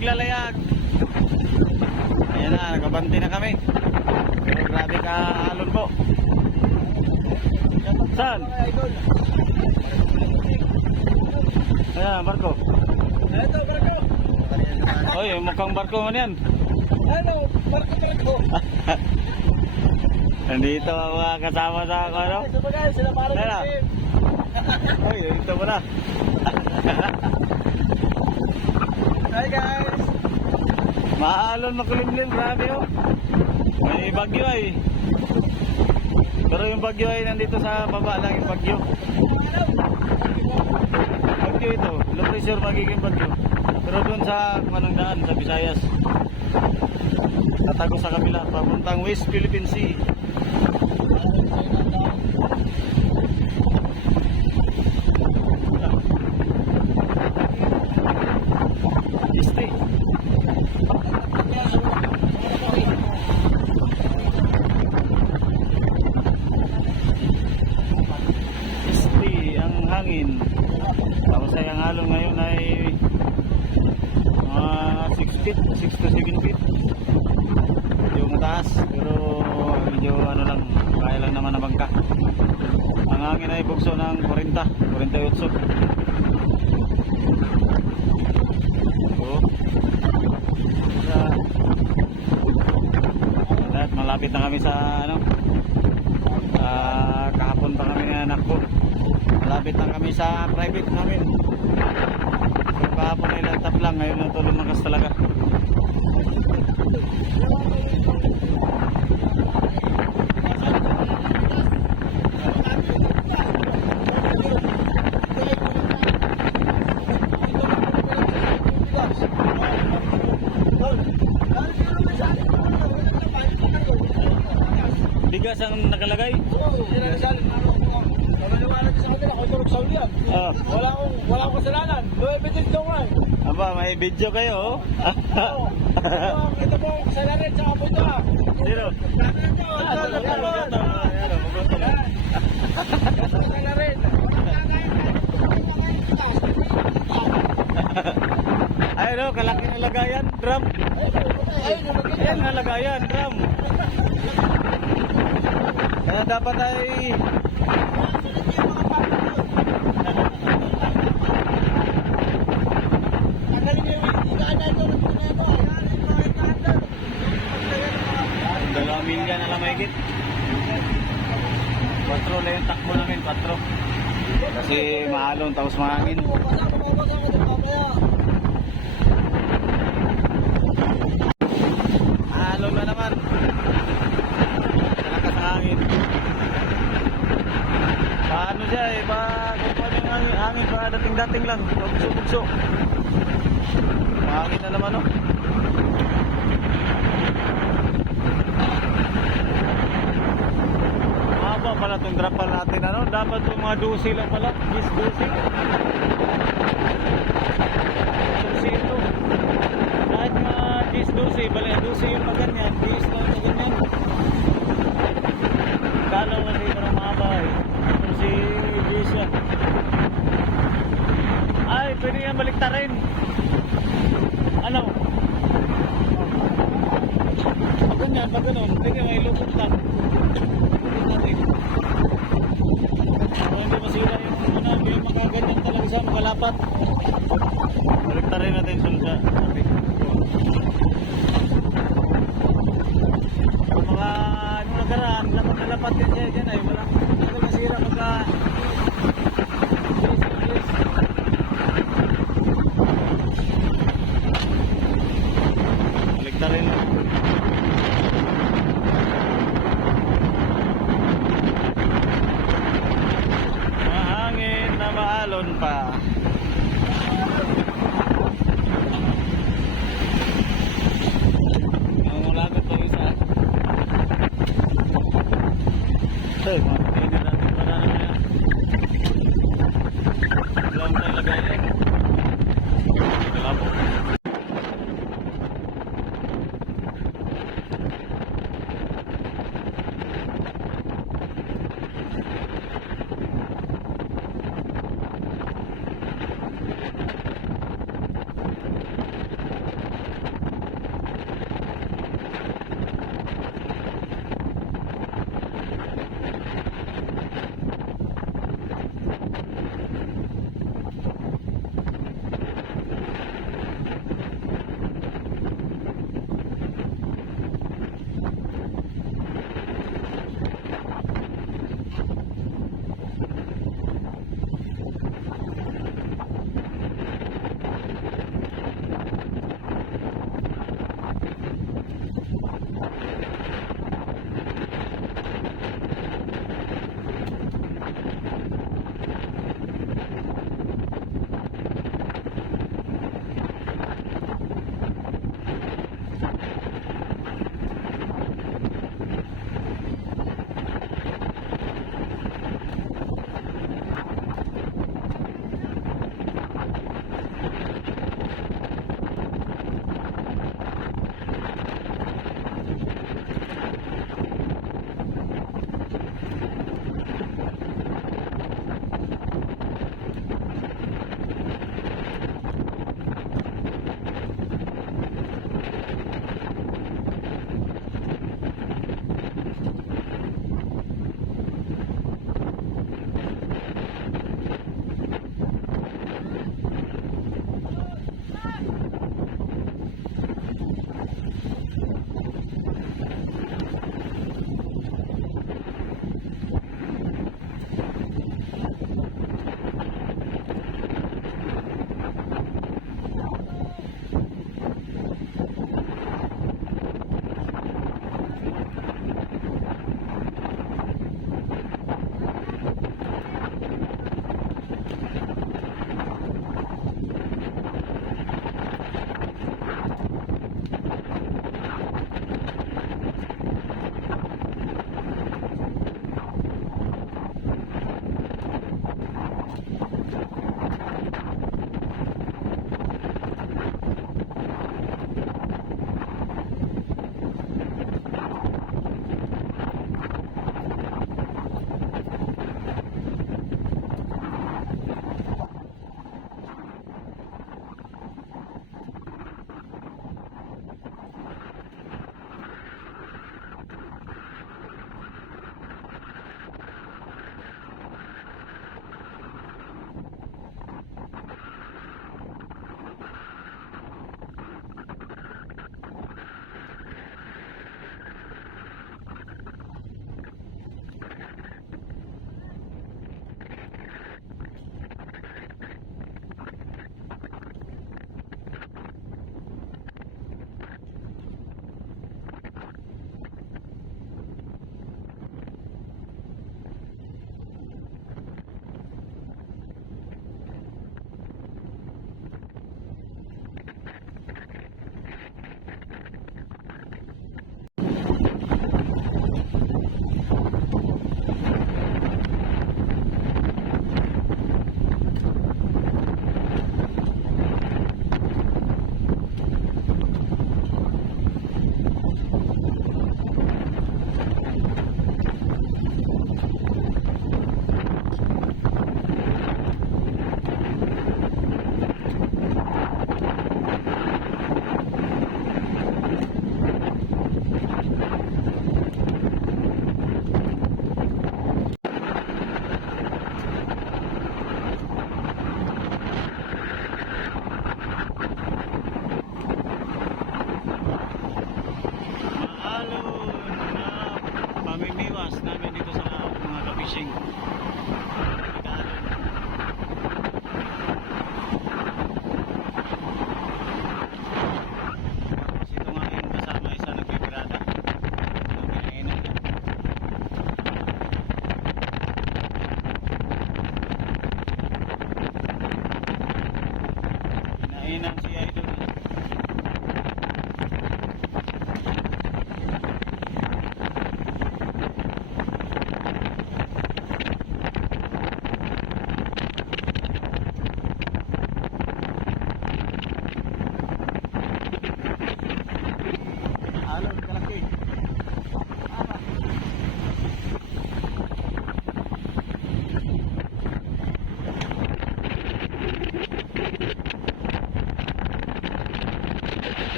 maglalayag. Ayan na, nakabanti na kami. Pero grabe ka alon po. Saan? Ayan, barko. Ito, barko. Oy, mukhang barko man yan. Ano, barko. Nandito ang mga kasama sa ako, ano? Sila parang Ayan. Oy, ito mo na. Hi guys. Maalon makulimlim, grabe oh. May bagyo ay. Pero yung bagyo ay nandito sa baba lang yung bagyo. Bagyo ito, low pressure magiging bagyo. Pero doon sa manang daan sa Visayas. Tatago sa kabila, papuntang West Philippine Sea. Este. Ang hangin. Tapos ay ang alon ngayon ay 6 feet, 6 to 7 feet. Medyo mataas, pero medyo ano lang, kaya lang naman na bangka. Ang hangin ay bugso ng 40, 48. At malapit na kami sa ano, kahapon pa kami na anak ko. Malapit na kami sa private namin. So, kahapon ay lantap lang, ngayon na ito lumakas talaga. Bigas ang nakalagay? Oo, naliwanag sa kanila, ako tulog sa ulian. Wala akong kasalanan. Evidence daw nga. Aba, may video kayo oh. Ito po, kasalanan sa kapon niya. Sino? Ayun oh, kalaki na lagayan, drum. Yan na lagayan, drum. Kaya dapat ay dalawang milya na lang mahigit. 4 na yung takbo namin, 4. Kasi maalon, tapos mahangin. Maalon na naman. Malakas ang hangin. Paano siya eh, kung ano yung hangin pa dating-dating lang, bugso-bugso. Mahangin na naman oh. Mahaba pala itong drapal natin, ano? Dapat yung mga dusi lang pala, dusi. Dusi ito. Kahit mga dusi, bali dusi yung maganyan, dusi lang na ganyan. Dalaw kasi parang mahaba eh. Dusi yan. Ay, pwede yan baliktarin. Ano? Ganyan, pag ganun, pwede may lukot lang. Hindi masira yung ano, yung makaganyan talaga siya, makalapat. Baliktarin natin sulsa. Kung mga ano nagaraan, lapat din siya dyan ay walang masira pagka baliktarin. Mahangin na maalon pa. Ang lagot to isa. Ito,